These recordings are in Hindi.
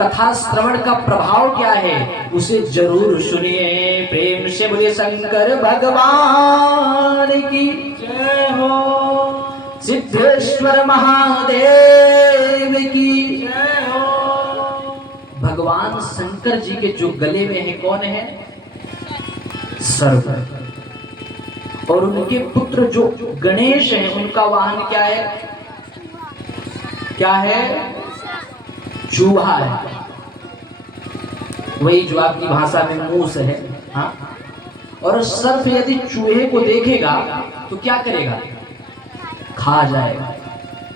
कथा श्रवण का प्रभाव क्या है उसे जरूर सुनिए। प्रेम से बोले शंकर भगवान की जय हो, सिद्धेश्वर महादेव की जय हो। भगवान शंकर जी के जो गले में है कौन है? सर्प। और उनके पुत्र जो गणेश हैं उनका वाहन क्या है? क्या है? चूहा है। वही जो आपकी भाषा में मूस है। हाँ? और सर्प यदि चूहे को देखेगा तो क्या करेगा? खा जाएगा।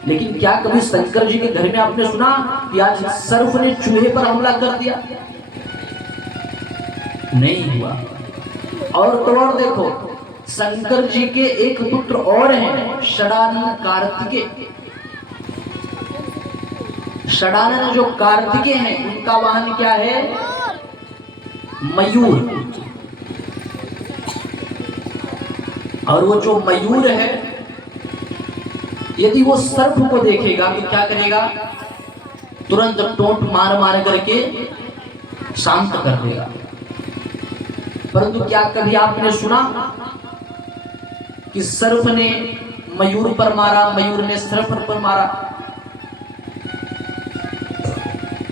लेकिन क्या कभी शंकर जी के घर में आपने सुना कि आज सर्प ने चूहे पर हमला कर दिया? नहीं हुआ। और तो और देखो, शंकर जी के एक पुत्र और हैं, षडानन कार्तिकेय। षडानन जो कार्तिकेय हैं उनका वाहन क्या है? मयूर। और वो जो मयूर है यदि वो सर्प को देखेगा तो क्या करेगा? तुरंत टोंट मार मार करके शांत कर देगा। परंतु क्या कभी आपने सुना कि सर्प ने मयूर पर मारा, मयूर ने सर्प पर मारा?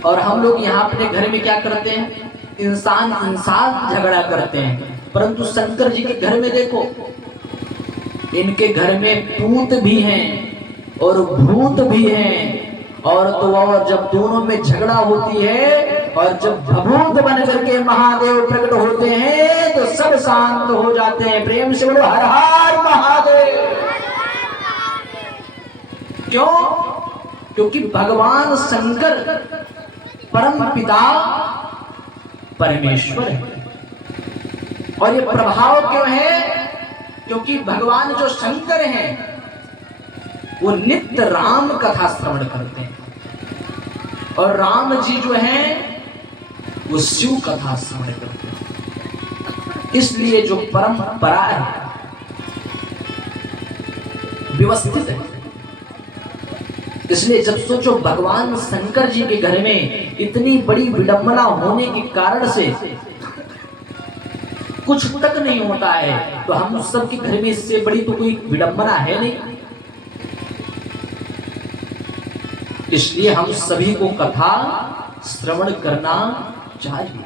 और हम लोग यहाँ अपने घर में क्या करते हैं? इंसान इंसान झगड़ा करते हैं। परंतु शंकर जी के घर में देखो, इनके घर में पूत भी हैं और भूत भी हैं। और तो और जब दोनों में झगड़ा होती है और जब भभूत बन करके महादेव प्रकट होते हैं तो सब शांत हो जाते हैं। प्रेम से बोलो हर हर महादेव। क्यों? क्योंकि भगवान शंकर परम पिता परमेश्वर है। और ये प्रभाव क्यों है? क्योंकि भगवान जो शंकर हैं वो नित्य राम कथा श्रवण करते हैं और राम जी जो हैं वो शिव कथा श्रवण करते हैं। इसलिए जो परंपरा है व्यवस्थित है। इसलिए जब सोचो भगवान शंकर जी के घर में इतनी बड़ी विडंबना होने के कारण से कुछ तक नहीं होता है, तो हम सबके घर में इससे बड़ी तो कोई विडंबना है नहीं। इसलिए हम सभी को कथा श्रवण करना चाहिए।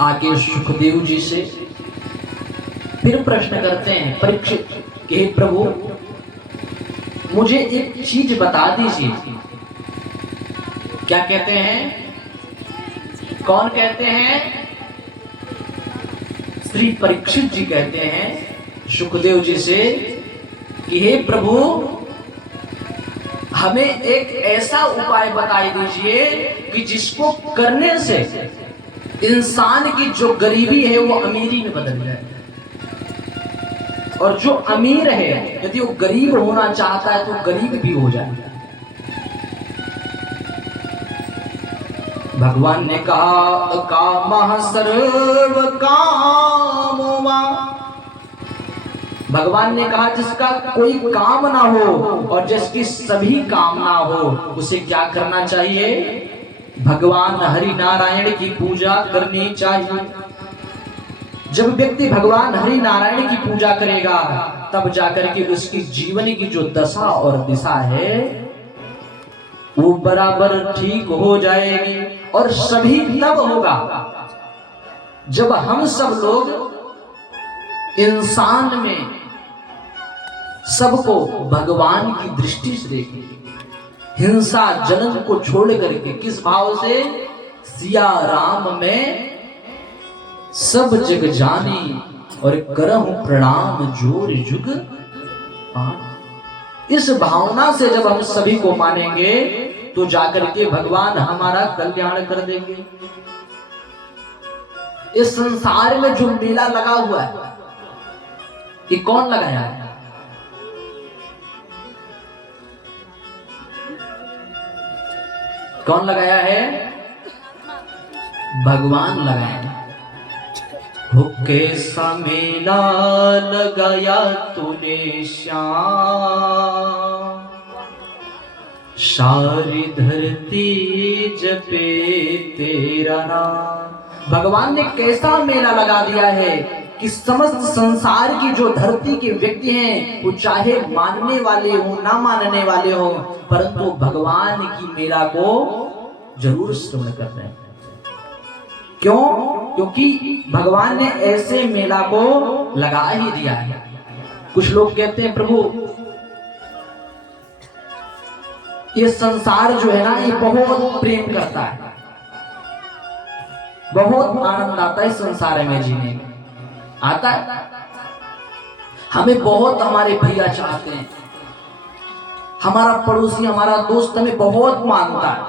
आगे सुखदेव जी से फिर प्रश्न करते हैं परीक्षित कि हे प्रभु मुझे एक चीज बता दीजिए। क्या कहते हैं? कौन कहते हैं? श्री परीक्षित जी कहते हैं सुखदेव जी से कि हे प्रभु हमें एक ऐसा उपाय बताई दीजिए कि जिसको करने से इंसान की जो गरीबी है वो अमीरी में बदल जाए, और जो अमीर है यदि वो गरीब होना चाहता है तो गरीब भी हो जाए। भगवान ने कहा कामः सर्व कामोमा। भगवान ने कहा जिसका कोई काम ना हो और जिसकी सभी कामना हो उसे क्या करना चाहिए? भगवान हरि नारायण की पूजा करनी चाहिए। जब व्यक्ति भगवान हरि नारायण की पूजा करेगा तब जाकर के उसकी जीवन की जो दशा और दिशा है वो बराबर ठीक हो जाएगी। और सभी तब होगा जब हम सब लोग इंसान में सबको भगवान की दृष्टि से देखेंगे। हिंसा जलन को छोड़ करके किस भाव से? सिया राम में सब जग जानी और करहु प्रणाम जोर जुग पानी। इस भावना से जब हम सभी को मानेंगे तो जाकर के भगवान हमारा कल्याण कर देंगे। इस संसार में जो मेला लगा हुआ है ये कौन लगाया है? कौन लगाया है? भगवान लगाया है। कैसा मेला लगाया तूने श्याम, सारी धरती जपे तेरा नाम। भगवान ने कैसा मेला लगा दिया है कि समस्त संसार की जो धरती के व्यक्ति हैं, वो चाहे मानने वाले हो ना मानने वाले हो, परंतु भगवान की मेला को जरूर श्रवण कर रहे हैं। क्यों? क्योंकि भगवान ने ऐसे मेला को लगा ही दिया है। कुछ लोग कहते हैं प्रभु ये संसार जो है ना, ये बहुत प्रेम करता है, बहुत आनंद आता है संसार में जीने में, आता है। हमें बहुत हमारे भैया चाहते हैं, हमारा पड़ोसी हमारा दोस्त हमें बहुत मानता है।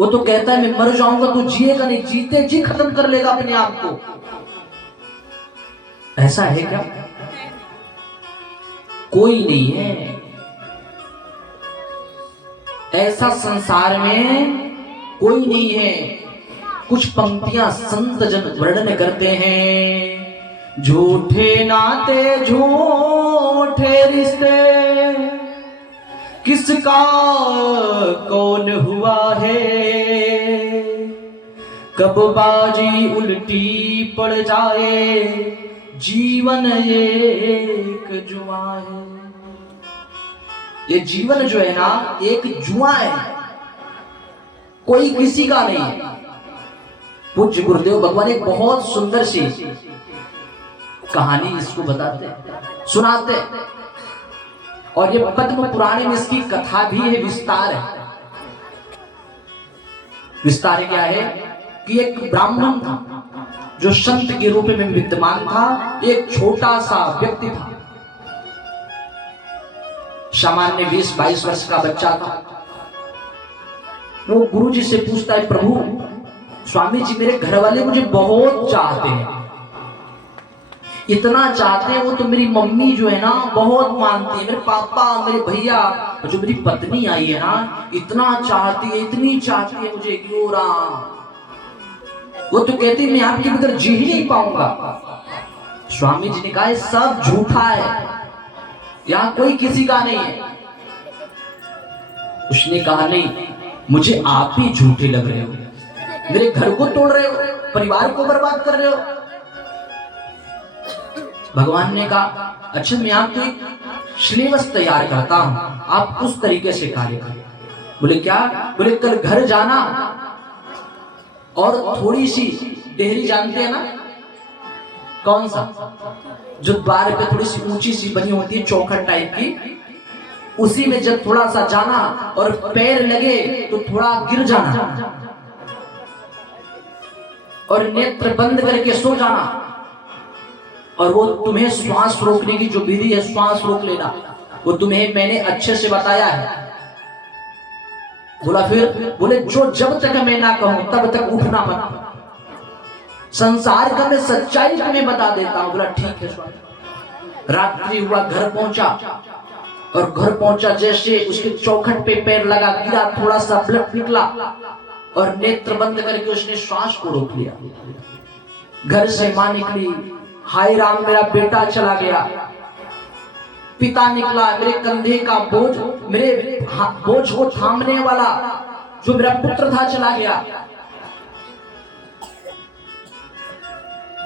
वो तो कहता है मैं मर जाऊंगा तो जिएगा नहीं, जीते जी खत्म कर लेगा अपने आप को। ऐसा है क्या? कोई नहीं है ऐसा, संसार में कोई नहीं है। कुछ पंक्तियां संत जन वर्णन करते हैं। झूठे नाते झूठे रिश्ते, किसका कौन हुआ है, कब बाजी उल्टी पड़ जाए, जीवन एक जुआ है। ये जीवन जो है ना, एक जुआ है, कोई किसी का नहीं है। पूज्य गुरुदेव भगवान एक बहुत सुंदर सी कहानी इसको बताते सुनाते, और ये पद्म पुराण में इसकी कथा भी है, विस्तार है। विस्तार क्या है कि एक ब्राह्मण था जो संत के रूप में विद्यमान था। एक छोटा सा व्यक्ति था, सामान्य 20-22 वर्ष का बच्चा था। वो गुरु जी से पूछता है, प्रभु स्वामी जी मेरे घर वाले मुझे बहुत चाहते हैं, इतना चाहते हैं, वो तो मेरी मम्मी जो है ना बहुत मानती है, मेरे पापा मेरे भैया, जो मेरी पत्नी आई है ना इतना चाहती है, इतनी चाहती है मुझे, क्यों राम। वो तो कहती मैं आपके बगैर जी ही नहीं पाऊंगा। स्वामी जी ने कहा सब झूठा है, यहां कोई किसी का नहीं है। उसने कहा नहीं, मुझे आप ही झूठे लग रहे हो, मेरे घर को तोड़ रहे हो, परिवार को बर्बाद कर रहे हो। भगवान ने कहा अच्छा मैं आपको एक सिलेबस तैयार करता हूं, आप उस तरीके से कार्य करें। बोले क्या? बोले कल घर जाना और थोड़ी सी डेहरी जानते हैं ना, कौन सा जो द्वार पे थोड़ी सी ऊंची सी बनी होती है चौखट टाइप की, उसी में जब थोड़ा सा जाना और पैर लगे तो थोड़ा गिर जाना और नेत्र बंद करके सो जाना, और वो तुम्हें श्वास रोकने की जो विधि है, श्वास रोक लेना, वो तुम्हें मैंने अच्छे से बताया है। बोला फिर? बोले जो जब तक मैं ना कहूं तब तक उठना मत, संसार का मैं सच्चाई तुम्हें बता देता हूं। बोला ठीक है स्वामी। रात्रि हुआ, घर पहुंचा, और घर पहुंचा जैसे उसके चौखट पे पैर लगा, गिरा, थोड़ा सा ब्लड निकला और नेत्र बंद करके उसने श्वास को रोक लिया। घर से मां निकली, हाय राम मेरा बेटा चला गया। पिता निकला, मेरे कंधे का बोझ, मेरे बोझ को थामने वाला जो मेरा पुत्र था चला गया।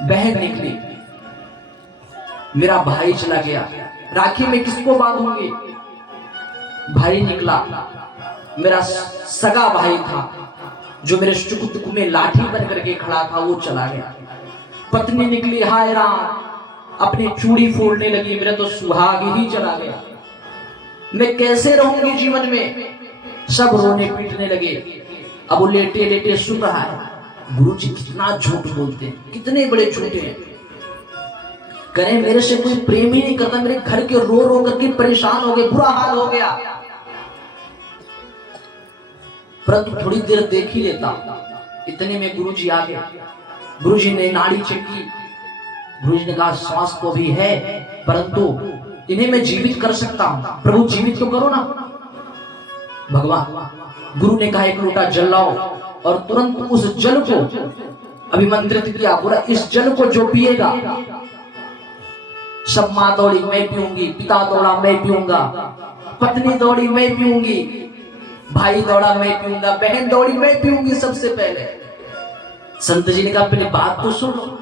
बहन निकली, मेरा भाई चला गया, राखी में किसको बांधूंगी। भाई निकला, मेरा सगा भाई था जो मेरे सुख दुख में लाठी बन करके खड़ा था, वो चला गया। पत्नी निकली, हाय राम, अपनी चूड़ी फोड़ने लगी, मेरा तो सुहाग ही चला गया, मैं कैसे रहूंगी जीवन में। सब रोने पीटने लगे। अब वो लेटे लेटे सुन रहा है, गुरु जी कितना झूठ बोलते हैं, कितने बड़े झूठे हैं। करें मेरे से कोई प्रेम ही नहीं करता, मेरे घर के रो रो करके परेशान हो गए, बुरा हाल हो गया। परंतु थोड़ी देर देख ही लेता। इतने में गुरु जी आ गए। गुरु जी ने नाड़ी चेकी। गुरु जी ने कहा श्वास तो भी है, परंतु इन्हें मैं जीवित कर सकता हूं, प्रभु जीवित तो करो ना। भगवान गुरु ने कहा एक लोटा जल लाओ, और तुरंत उस जल को अभिमंत्रित किया। बोला इस जल को जो पिएगा, सब मां दौड़ी मैं पीऊंगी, पिता दौड़ा मैं पीऊंगा, पत्नी दौड़ी मैं पीऊंगी, भाई दौड़ा मैं पीऊंगा, बहन दौड़ी मैं पीऊंगी सबसे पहले। संत जी ने कहा पहले बात तो सुनो,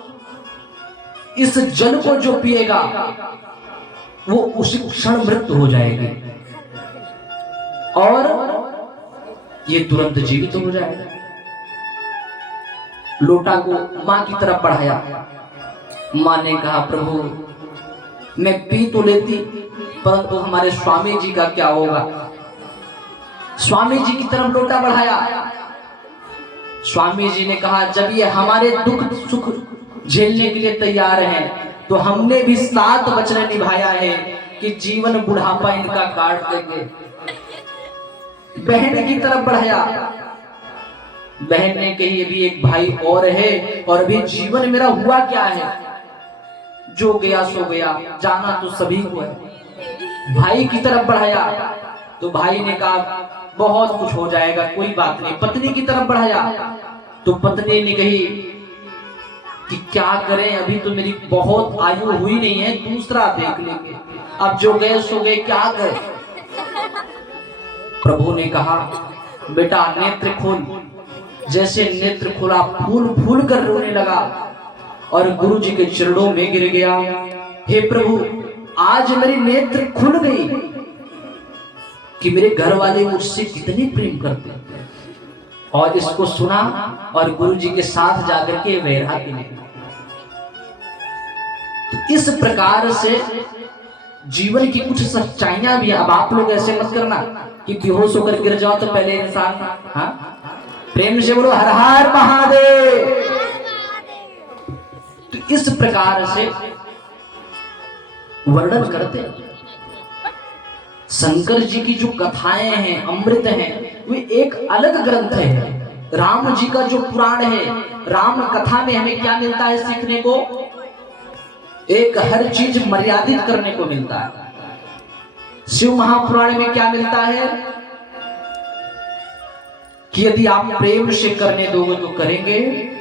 इस जल को जो पिएगा वो उसी क्षण मृत्यु हो जाएगी और ये तुरंत जीवित हो जाएगा। लोटा को मां की तरफ बढ़ाया। मां ने कहा प्रभु मैं पी तो लेती, परंतु हमारे स्वामी जी का क्या होगा। स्वामी जी की तरफ लोटा बढ़ाया। स्वामी जी ने कहा जब ये हमारे दुख सुख झेलने के लिए तैयार हैं तो हमने भी 7 वचन निभाया है कि जीवन बुढ़ापा इनका काट देंगे। बहन की तरफ बढ़ाया। बहन ने कही अभी एक भाई और है और अभी जीवन मेरा हुआ क्या है, जो गया सो गया, जाना तो सभी को है। भाई की तरफ बढ़ाया तो भाई ने कहा बहुत कुछ हो जाएगा, कोई बात नहीं। पत्नी की तरफ बढ़ाया तो पत्नी ने कही कि क्या करें, अभी तो मेरी बहुत आयु हुई नहीं है, दूसरा देख लेंगे, अब जो गए सो गए, क्या करें। प्रभु ने कहा बेटा नेत्र खोल। जैसे नेत्र खोला फूल फूल कर रोने लगा और गुरु जी के चरणों में गिर गया। हे प्रभु आज मेरी नेत्र खुल गई कि मेरे घर वाले मुझसे कितने प्रेम करते हैं। और इसको सुना और गुरु जी के साथ जाकर के वैराग्य ने। तो इस प्रकार से जीवन की कुछ सच्चाइयां भी। अब आप लोग ऐसे मत करना कि बेहोश होकर गिर जाओ तो पहले इंसान, हाँ प्रेम से बोलो हर हर महादेव। तो इस प्रकार से वर्णन करते शंकर जी की जो कथाएं हैं, अमृत हैं, वे एक अलग ग्रंथ है। राम जी का जो पुराण है, राम कथा में हमें क्या मिलता है सीखने को, एक हर चीज मर्यादित करने को मिलता है। शिव महापुराण में क्या मिलता है कि यदि आप प्रेम से करने दोगे तो करेंगे,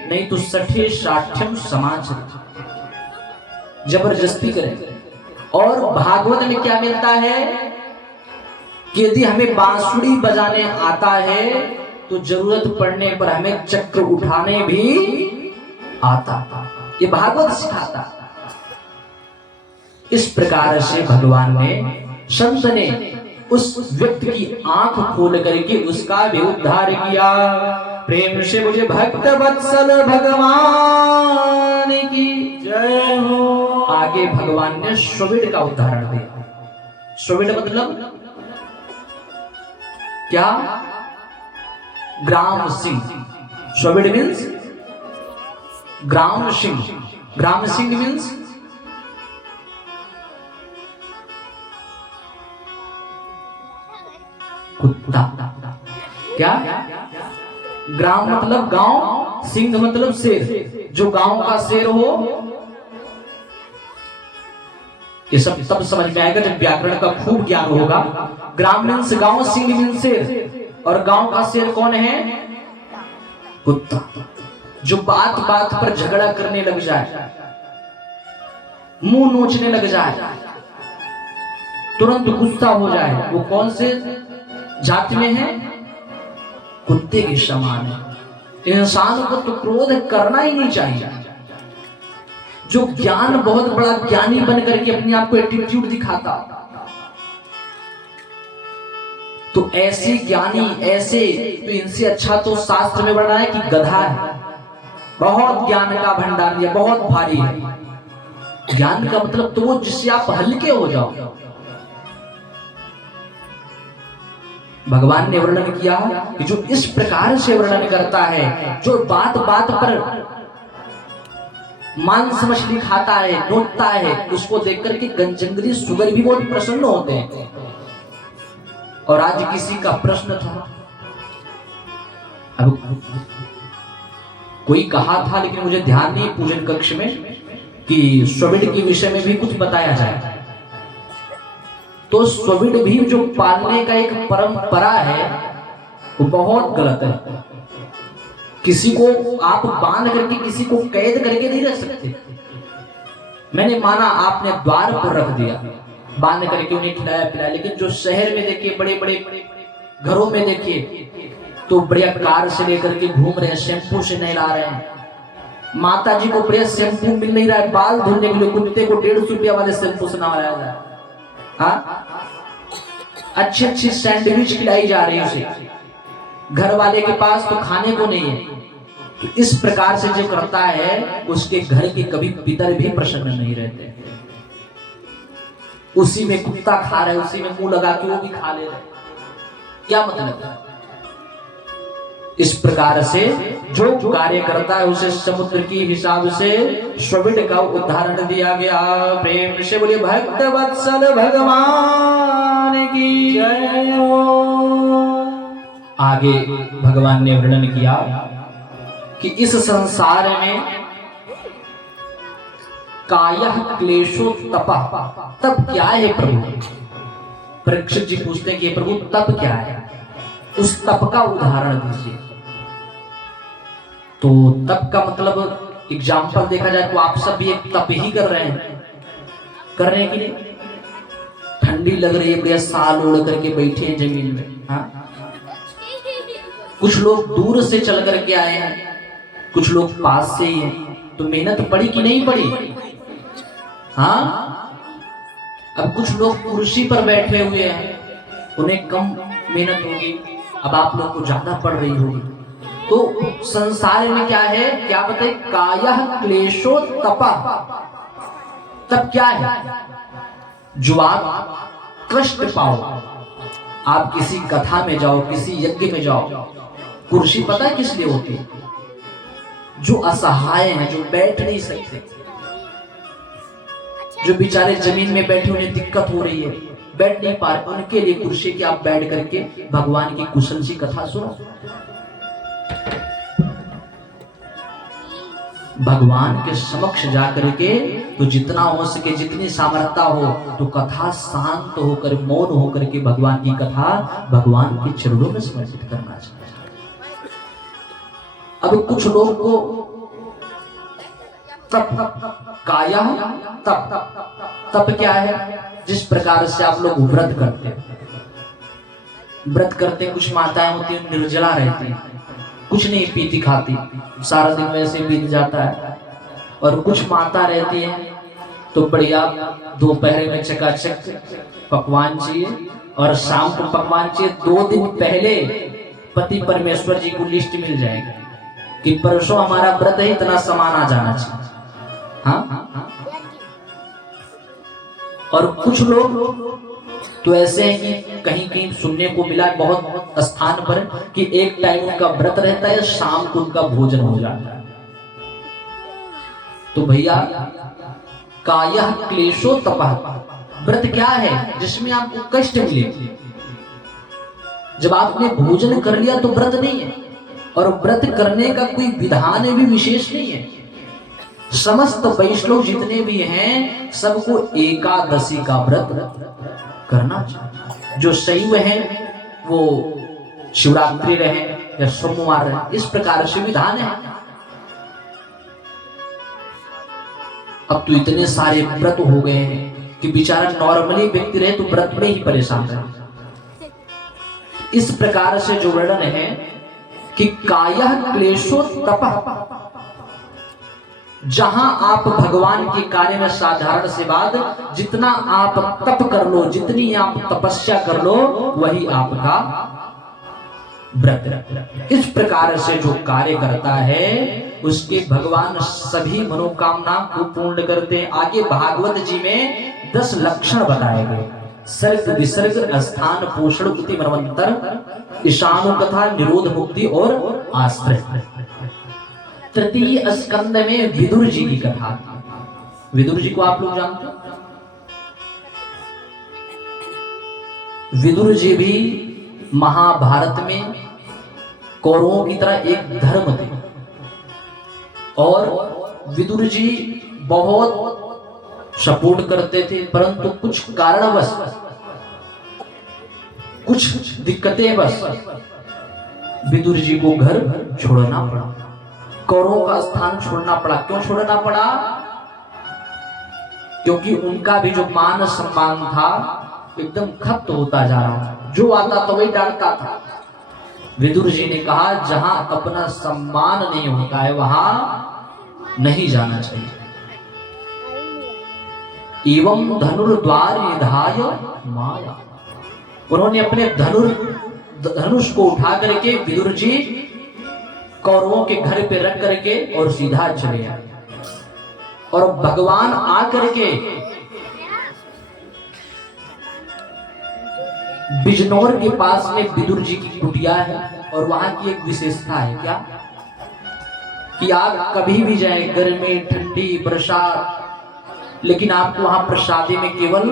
नहीं तो सठे साठ्यम समाज, जबरदस्ती करेंगे। और भागवत में क्या मिलता है कि यदि हमें बांसुरी बजाने आता है तो जरूरत पड़ने पर हमें चक्र उठाने भी आता। ये भागवत सिखाता। इस प्रकार से भगवान ने, संत ने उस व्यक्ति की आंख खोल करके उसका भी उद्धार किया। प्रेम से मुझे भक्त वत्सल भगवान की जय हो। आगे भगवान ने स्वविड का उदाहरण दिया। स्वविड मतलब क्या, ग्राम सिंह। स्वविड मीन्स ग्राम सिंह। ग्राम सिंह मीन्स कुत्ता। क्या, ग्राम मतलब गांव, सिंह मतलब शेर। जो गांव का शेर हो, ये सब तब समझ में आएगा जब व्याकरण का खूब ज्ञान होगा। ग्राम मीन्स गांव, सिंह मीन्स शेर। और गांव का शेर कौन है, कुत्ता। जो बात बात पर झगड़ा करने लग जाए, मुंह नोचने लग जाए, तुरंत गुस्सा हो जाए, वो कौन से जाति में है, कुत्ते के समान है। इंसान को तो क्रोध करना ही नहीं चाहिए। जो ज्ञान बहुत बड़ा ज्ञानी बन करके अपने आप को एटीट्यूड दिखाता, तो ऐसे ज्ञानी, ऐसे तो इनसे अच्छा तो शास्त्र में वर्णन है कि गधा है, बहुत ज्ञान का भंडार, ये बहुत भारी है। ज्ञान का मतलब तो वो जिससे आप हल्के हो जाओ। भगवान ने वर्णन किया कि जो इस प्रकार से वर्णन करता है, जो बात बात पर मांस मछली खाता है, नोचता है, उसको देख करके गंजंगरी सुगर भी बहुत प्रसन्न होते हैं। और आज किसी का प्रश्न था, अब कोई कहा था लेकिन मुझे ध्यान नहीं पूजन कक्ष में, कि स्वविड के विषय में भी कुछ बताया जाए। तो स्वविड भी जो पालने का एक परंपरा है वो बहुत गलत है। किसी को आप बांध करके किसी को कैद करके नहीं रख सकते। मैंने माना आपने द्वार पर रख दिया, बांध करके उन्हें खिलाया पिलाया, लेकिन जो शहर में देखिए बड़े बड़े घरों में देखिए तो बढ़िया कार से लेकर के घूम रहे हैं, शैम्पू से नहला रहे हैं। माता जी को बढ़िया शैम्पू मिल नहीं रहा है, बाल धोने के लिए कुत्ते को 150 रुपया वाले शैम्पू से नहलाया जाए। हाँ, अच्छी अच्छी सैंडविच खिलाई जा रही है उसे, घर वाले के पास तो खाने को नहीं है। तो इस प्रकार से जो करता है उसके घर के कभी पितर भी प्रसन्न नहीं रहते। उसी में कुत्ता खा रहे, उसी में मुंह लगा के वो भी खा ले रहे, क्या मतलब? इस प्रकार से जो कार्य करता है उसे समुद्र की हिसाब से श्रविण का उदाहरण दिया गया। प्रेम से बोलिए भक्त वत्सल भगवान की जय हो। आगे भगवान ने वर्णन किया कि इस संसार में कायः क्लेशो तपः, तप क्या है प्रभु? परीक्षित जी पूछते हैं कि प्रभु तप क्या है, उस तप का उदाहरण दीजिए। तो तप का मतलब एग्जाम्पल देखा जाए तो आप सब भी एक तप ही कर रहे हैं कि नहीं? ठंडी लग रही है, बढ़िया साल ओढ़ करके बैठे हैं जमीन में। हाँ, कुछ लोग दूर से चल करके आए हैं, कुछ लोग पास से ही हैं। तो मेहनत पड़ी कि नहीं पड़ी? हाँ, अब कुछ लोग कुर्सी पर बैठे हुए हैं, उन्हें कम मेहनत होगी, अब आप लोग को ज्यादा पड़ रही होगी। तो संसार में क्या है, क्या बताए? कायः क्लेशो तपः। तप क्या है? जो आप कष्ट पाओ, आप किसी कथा में जाओ, किसी यज्ञ में जाओ, कुर्सी पता है किस लिए होती है? जो असहाय हैं, जो बैठ नहीं सकते, जो बेचारे जमीन में बैठे, उन्हें दिक्कत हो रही है, बैठ नहीं पा रहे, उनके लिए कुर्सी की आप बैठ करके भगवान की कुशल सी कथा सुनो। भगवान के समक्ष जाकर के तो जितना हो सके, जितनी सामर्थ्य हो, तो कथा शांत होकर, मौन होकर के भगवान की कथा भगवान के चरणों में समर्पित करना चाहिए। अब कुछ लोग को तप, कायः तप क्या है? जिस प्रकार से आप लोग व्रत करते कुछ माताएं होती हैं निर्जला रहती हैं, कुछ नहीं पीती खाती, सारा दिन वैसे बीत जाता है। और कुछ माता रहती है तो बढ़िया दोपहर में चकाचक पकवान चाहिए और शाम को पकवान चाहिए। 2 दिन पहले पति परमेश्वर जी को लिस्ट मिल जाएगी कि परसों हमारा व्रत है, इतना सामान आ जाना चाहिए। हाँ, और कुछ लोग तो ऐसे हैं कि कहीं कहीं सुनने को मिला बहुत स्थान पर कि एक टाइम उनका व्रत रहता है, शाम को उनका भोजन हो जाता है। तो भैया कायः क्लेशो तपः, व्रत क्या है? जिसमें आपको कष्ट मिले। जब आपने भोजन कर लिया तो व्रत नहीं है, और व्रत करने का कोई विधान भी विशेष नहीं है। समस्त वैष्णव जितने भी हैं सबको एकादशी का व्रत करना चाहिए। जो शैव है वो शिवरात्रि रहे या सोमवार रहे, इस प्रकार से विधान है। अब तो इतने सारे व्रत हो गए हैं कि बेचारा नॉर्मली व्यक्ति रहे तो व्रत में ही परेशान रहे। इस प्रकार से जो वर्णन है कि कायः क्लेशो तपः, जहां आप भगवान के कार्य में साधारण से बात, जितना आप तप कर लो, जितनी आप तपस्या कर लो, वही आपका व्रत। इस प्रकार से जो कार्य करता है उसके भगवान सभी मनोकामना को पूर्ण करते हैं। आगे भागवत जी में 10 लक्षण बताए गए। सर्ग विसर्ग स्थान पोषण उति मनवंतर ईशानु कथा निरोध मुक्ति और आश्रय। तृतीय स्कंद में विदुर जी की कथा। विदुर जी को आप लोग जानते हैं? विदुर जी भी महाभारत में कौरवों की तरह एक धर्म थे, और विदुर जी बहुत सपोर्ट करते थे, परंतु कुछ कारणवश, कुछ दिक्कतें बस विदुर जी को घर छोड़ना पड़ा, कौरवों का स्थान छोड़ना पड़ा। क्यों छोड़ना पड़ा? क्योंकि उनका भी जो मान सम्मान था एकदम खत्म होता जा रहा था। जो आता तो वही डांटता था। विदुर जी ने कहा जहां अपना सम्मान नहीं होता है वहां नहीं जाना चाहिए। एवं धनुर्द्वार निधाय माया, उन्होंने अपने धनुष को उठा करके विदुर जी कौरवों के घर पे रख करके और सीधा चले आए। और भगवान आकर के बिजनौर के पास में विदुर जी की कुटिया है और वहां की एक विशेषता है क्या कि आप कभी भी जाए, गर्मी ठंडी बरसात, लेकिन आपको वहां प्रसादी में केवल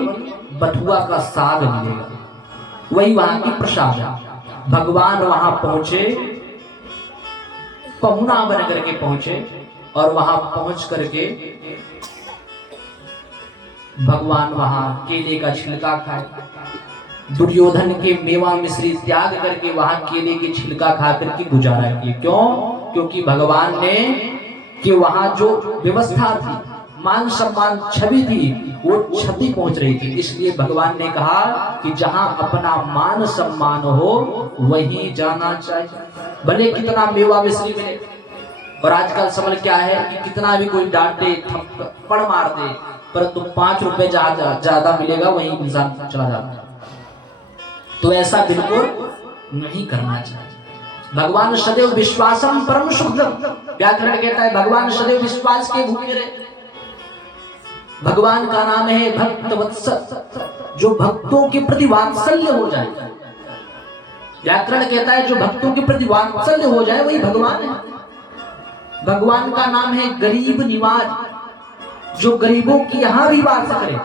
बथुआ का साग मिलेगा, वही वहां की प्रसाद है। भगवान वहां पहुंचे, पहुना बन करके पहुंचे और वहां पहुंच करके भगवान वहां केले का छिलका खाए। दुर्योधन के मेवा मिश्री त्याग करके वहां केले के छिलका खा करके गुजारा किए। क्यों? क्योंकि भगवान ने कि वहां जो व्यवस्था थी, मान सम्मान छवि थी, वो क्षति पहुंच रही थी। इसलिए भगवान ने कहा कि जहां अपना मान सम्मान हो वहीं जाना चाहिए, भले कितना मेवा मिश्री मिले। और आजकल समझ क्या है कि कितना भी कोई डांटे थप्पड़ मार दे, परंतु 5 रुपए ज्यादा मिलेगा वहीं इंसान चला जाता है। तो ऐसा बिल्कुल नहीं करना चाहिए। भगवान सदैव विश्वासम परम शुद्धम, व्याकरण कहता है भगवान सदैव विश्वास के भूखे रहे। भगवान का नाम है भक्त वत्सल, जो भक्तों के प्रति वात्सल्य हो जाए। व्याकरण कहता है जो भक्तों के प्रति वात्सल्य हो जाए वही भगवान है। भगवान का नाम है गरीब निवाज, जो गरीबों की यहां भी वास करे,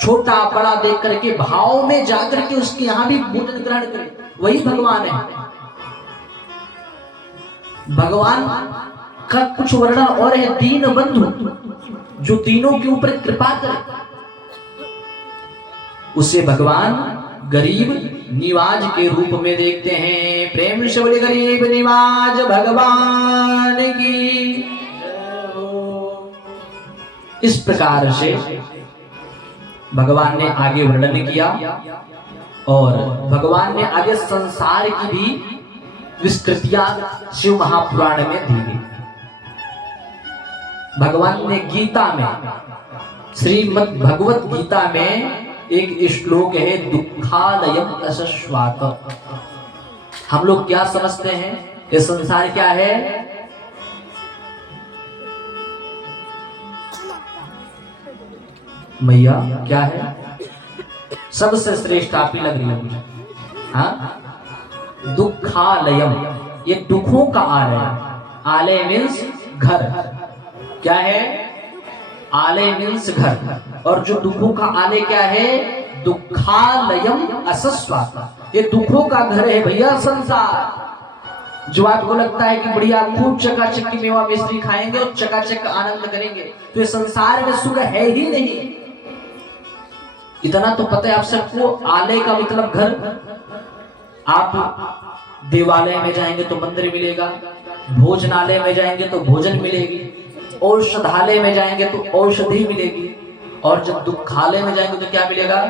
छोटा बड़ा देख करके भाव में जाकर के उसके यहां भी भोजन ग्रहण करे, वही भगवान है। भगवान का कुछ वर्णन और है, दीन बंधु, जो तीनों के ऊपर कृपा करे, उसे भगवान गरीब निवाज के रूप में देखते हैं। प्रेम से बोले गरीब निवाज भगवान की। इस प्रकार से भगवान ने आगे वर्णन किया और भगवान ने आगे संसार की भी विस्तृतियां शिव महापुराण में दी गई। भगवान ने गीता में, श्रीमद् भगवत गीता में एक श्लोक है, दुखालयम अशश्वात। हम लोग क्या समझते हैं ये संसार क्या है? मैया क्या है? सबसे श्रेष्ठ आप ही लग रही है मुझे। हाँ, दुखालयम, ये दुखों का आलय। आलय मीन्स घर। क्या है? आलय मीन्स घर। और जो दुखों का आलय क्या है? दुखालयम अशश्वात, ये दुखों का घर है भैया संसार। जो आपको लगता है कि बढ़िया खूब चकाचक की मेवा मिश्री खाएंगे और चकाचक आनंद करेंगे, तो ये संसार में सुख है ही नहीं। इतना तो पता है आप सबको, आलय का मतलब घर। आप देवालय में जाएंगे तो मंदिर मिलेगा, भोजनालय में जाएंगे तो भोजन मिलेगी, औषधालय में जाएंगे तो औषधि मिलेगी, और जब दुखालय में जाएंगे तो क्या मिलेगा?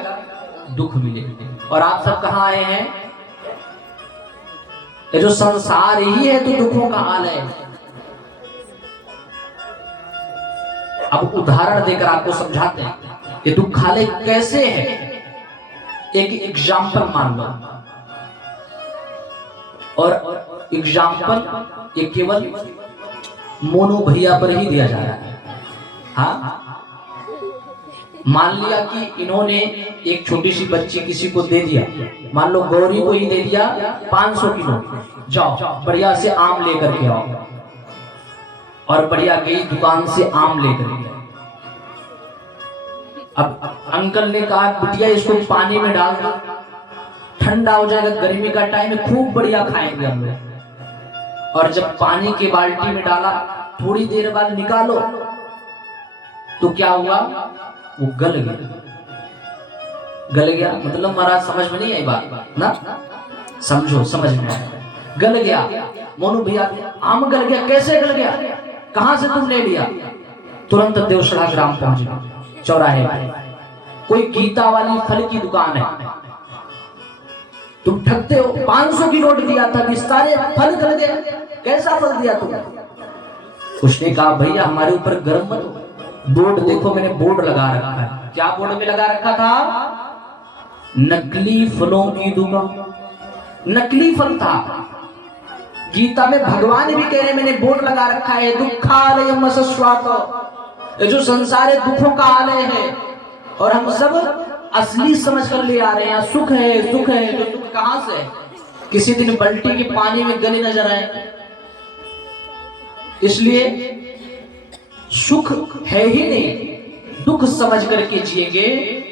दुख मिलेगा। और आप सब कहाँ आए हैं? ये जो संसार ही है तो दुखों का आलय है। अब उदाहरण देकर आपको समझाते हैं ये दुखालय कैसे है। एक एग्जाम्पल मान लो, और एग्जाम्पल ये केवल मोनू भैया पर ही दिया जा रहा है। हाँ, मान लिया कि इन्होंने एक छोटी सी बच्ची किसी को दे दिया, मान लो गौरी को ही दे दिया 500 की नोट, जाओ बढ़िया से आम लेकर के आओ, और बढ़िया गई दुकान से आम लेकर के। अब अंकल ने कहा बिटिया इसको पानी में डाल दो, ठंडा हो जाएगा, गर्मी का टाइम है, खूब बढ़िया खाएंगे हम लोग। और जब पानी के बाल्टी में डाला, थोड़ी देर बाद निकालो तो क्या हुआ? वो गल गया। गल गया मतलब महाराज समझ में नहीं आई बात ना? समझो, समझ में आया। गल गया। मोनू भैया आम गल गया। कैसे गल गया? कहां से तुमने लिया? तुरंत देवसड़ा ग्राम पहुंच गए, चौराहे पे कोई गीता वाली फल की दुकान है, तुम ठगते हो, 500 की नोट दिया था, सारे फल कर गए, कैसा फल दिया तुमने? उसने कहा भैया हमारे ऊपर गर्म मत हो, बोर्ड देखो मैंने बोर्ड लगा रखा है। क्या बोर्ड में लगा रखा था? नकली फलों की दुकान। नकली फल था। गीता में भगवान भी कह रहे मैंने बोर्ड लगा रखा है, दुखालयम सस्वात, जो संसार है दुखों का आलय है, और हम सब असली समझ कर ले आ रहे हैं सुख है सुख है। जो सुख कहां से है? किसी दिन बल्टी के पानी में गली नजर आए। इसलिए सुख है ही नहीं, दुख समझ करके जिएंगे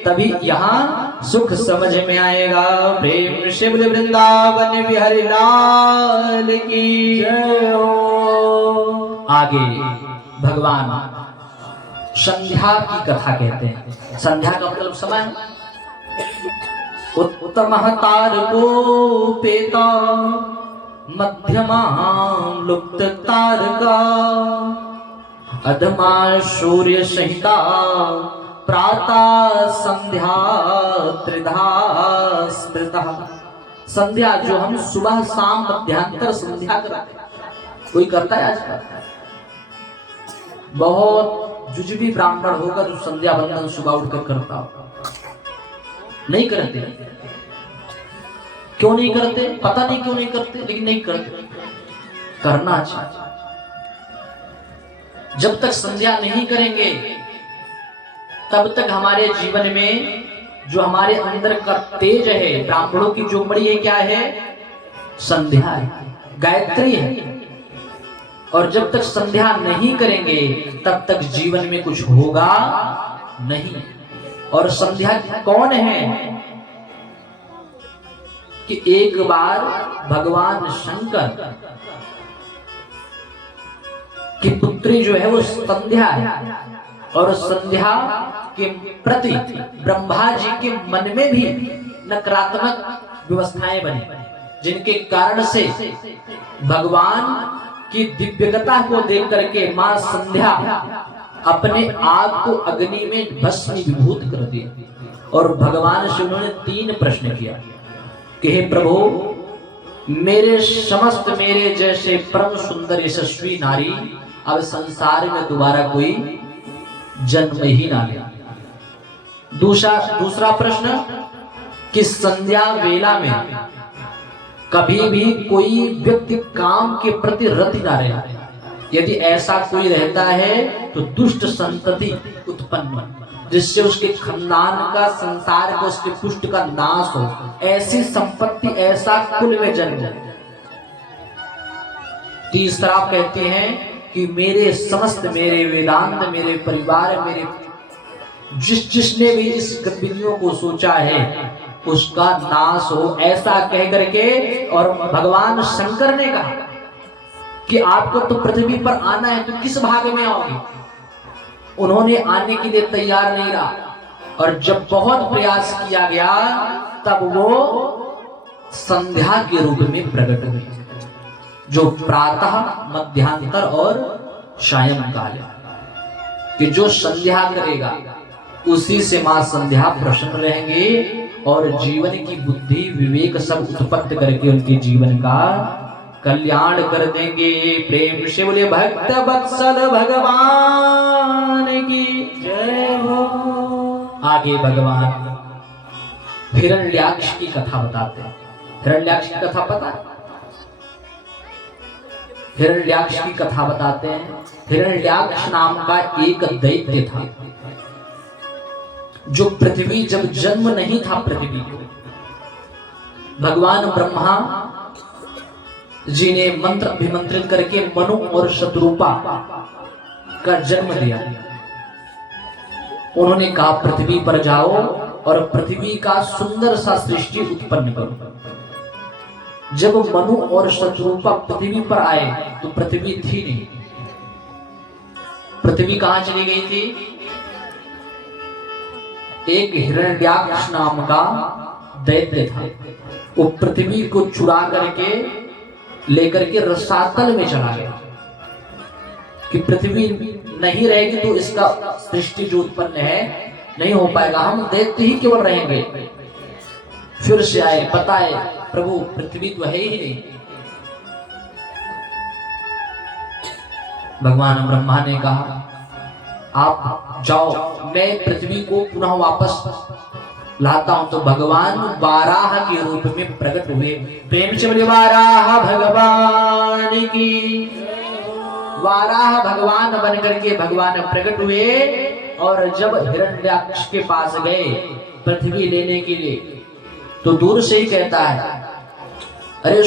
तभी यहाँ सुख समझ में आएगा। प्रेम से बोले वृंदावन बिहारी लाल की जय हो। आगे भगवान संध्या की कथा कहते हैं। संध्या का मतलब समय। उत्तम तारकोपेता मध्यमा लुप्त तारका, अधमा सूर्य संहिता प्रातः संध्या त्रिधा स्मृता। संध्या जो हम सुबह शाम मध्यांतर संध्या करते हैं, कोई करता है आजकल? बहुत जुजबी ब्राह्मण होगा जो संध्या बंदन सुबह उठकर करता हो। नहीं करते। क्यों नहीं करते? पता नहीं क्यों नहीं करते, लेकिन नहीं करते। करना चाहिए। जब तक संध्या नहीं करेंगे तब तक हमारे जीवन में जो हमारे अंदर का तेज है, ब्राह्मणों की जो बड़ी है क्या है? संध्या है, गायत्री है। और जब तक संध्या नहीं करेंगे तब तक जीवन में कुछ होगा नहीं। और संध्या कौन है? कि एक बार भगवान शंकर की पुत्री जो है वो संध्या है, और संध्या के प्रति ब्रह्मा जी के मन में भी नकारात्मक व्यवस्थाएं बनी, जिनके कारण से भगवान की दिव्यता को देख करके मां संध्या अपने आप को अग्नि में भस्म विभूत कर दिया। और भगवान से उन्होंने 3 प्रश्न किया कि हे प्रभु, मेरे जैसे परम सुंदर यशस्वी नारी अब संसार में दोबारा कोई जन्म ही ना ले। दूसरा प्रश्न कि संध्या वेला में कभी भी कोई व्यक्ति काम के प्रति रति ना रहे। यदि ऐसा कोई रहता है तो दुष्ट संतति उत्पन्न, जिससे उसके खानदान का, संसार का, उसके पुष्ट का नाश हो। ऐसी संपत्ति, ऐसा कुल में जन्म। तीसरा कहते हैं कि मेरे वेदांत, मेरे परिवार, मेरे जिसने भी इस गतिविधियों को सोचा है उसका नाश हो, ऐसा कह करके। और भगवान शंकर ने कहा कि आपको तो पृथ्वी पर आना है, तो किस भाग में आओगे? उन्होंने आने के लिए तैयार नहीं रहा, और जब बहुत प्रयास किया गया तब वो संध्या के रूप में प्रकट हुई, जो प्रातः, मध्यांतर और सायंकाल, कि जो संध्या करेगा उसी से मां संध्या प्रसन्न रहेंगे और जीवन की बुद्धि विवेक सब उत्पन्न करके उनके जीवन का कल्याण कर देंगे। प्रेम से बोले भक्त वत्सल भगवान की जय हो। आगे भगवान हिरण्याक्ष की कथा बताते हैं। हिरण्याक्ष की कथा पता है? हिरण्याक्ष की कथा बताते हैं। हिरण्याक्ष नाम का एक दैत्य था, जो पृथ्वी, जब जन्म नहीं था पृथ्वी को, भगवान ब्रह्मा जी ने मंत्र अभिमंत्रित करके मनु और शत्रुपा का जन्म दिया। उन्होंने कहा पृथ्वी पर जाओ और पृथ्वी का सुंदर सा सृष्टि उत्पन्न करो। जब मनु और शत्रुपा पृथ्वी पर आए तो पृथ्वी थी नहीं। पृथ्वी कहां चली गई थी? एक हिरण्याक्ष नाम का दैत्य था, वो पृथ्वी को चुरा करके लेकर के रसातल में चला गया कि पृथ्वी नहीं रहेगी तो इसका सृष्टि जो उत्पन्न है नहीं हो पाएगा, हम दैत्य ही केवल रहेंगे। फिर से आए, बताए प्रभु पृथ्वी तो है ही नहीं। भगवान ब्रह्मा ने कहा आप जाओ, मैं पृथ्वी को पुनः वापस लाता हूं। तो भगवान वाराह के रूप में प्रकट हुए। प्रेम से बोले वाराह भगवान की। वाराह भगवान बन करके भगवान प्रकट हुए और जब हिरण्याक्ष के पास गए पृथ्वी लेने के लिए, तो दूर से ही कहता है, अरे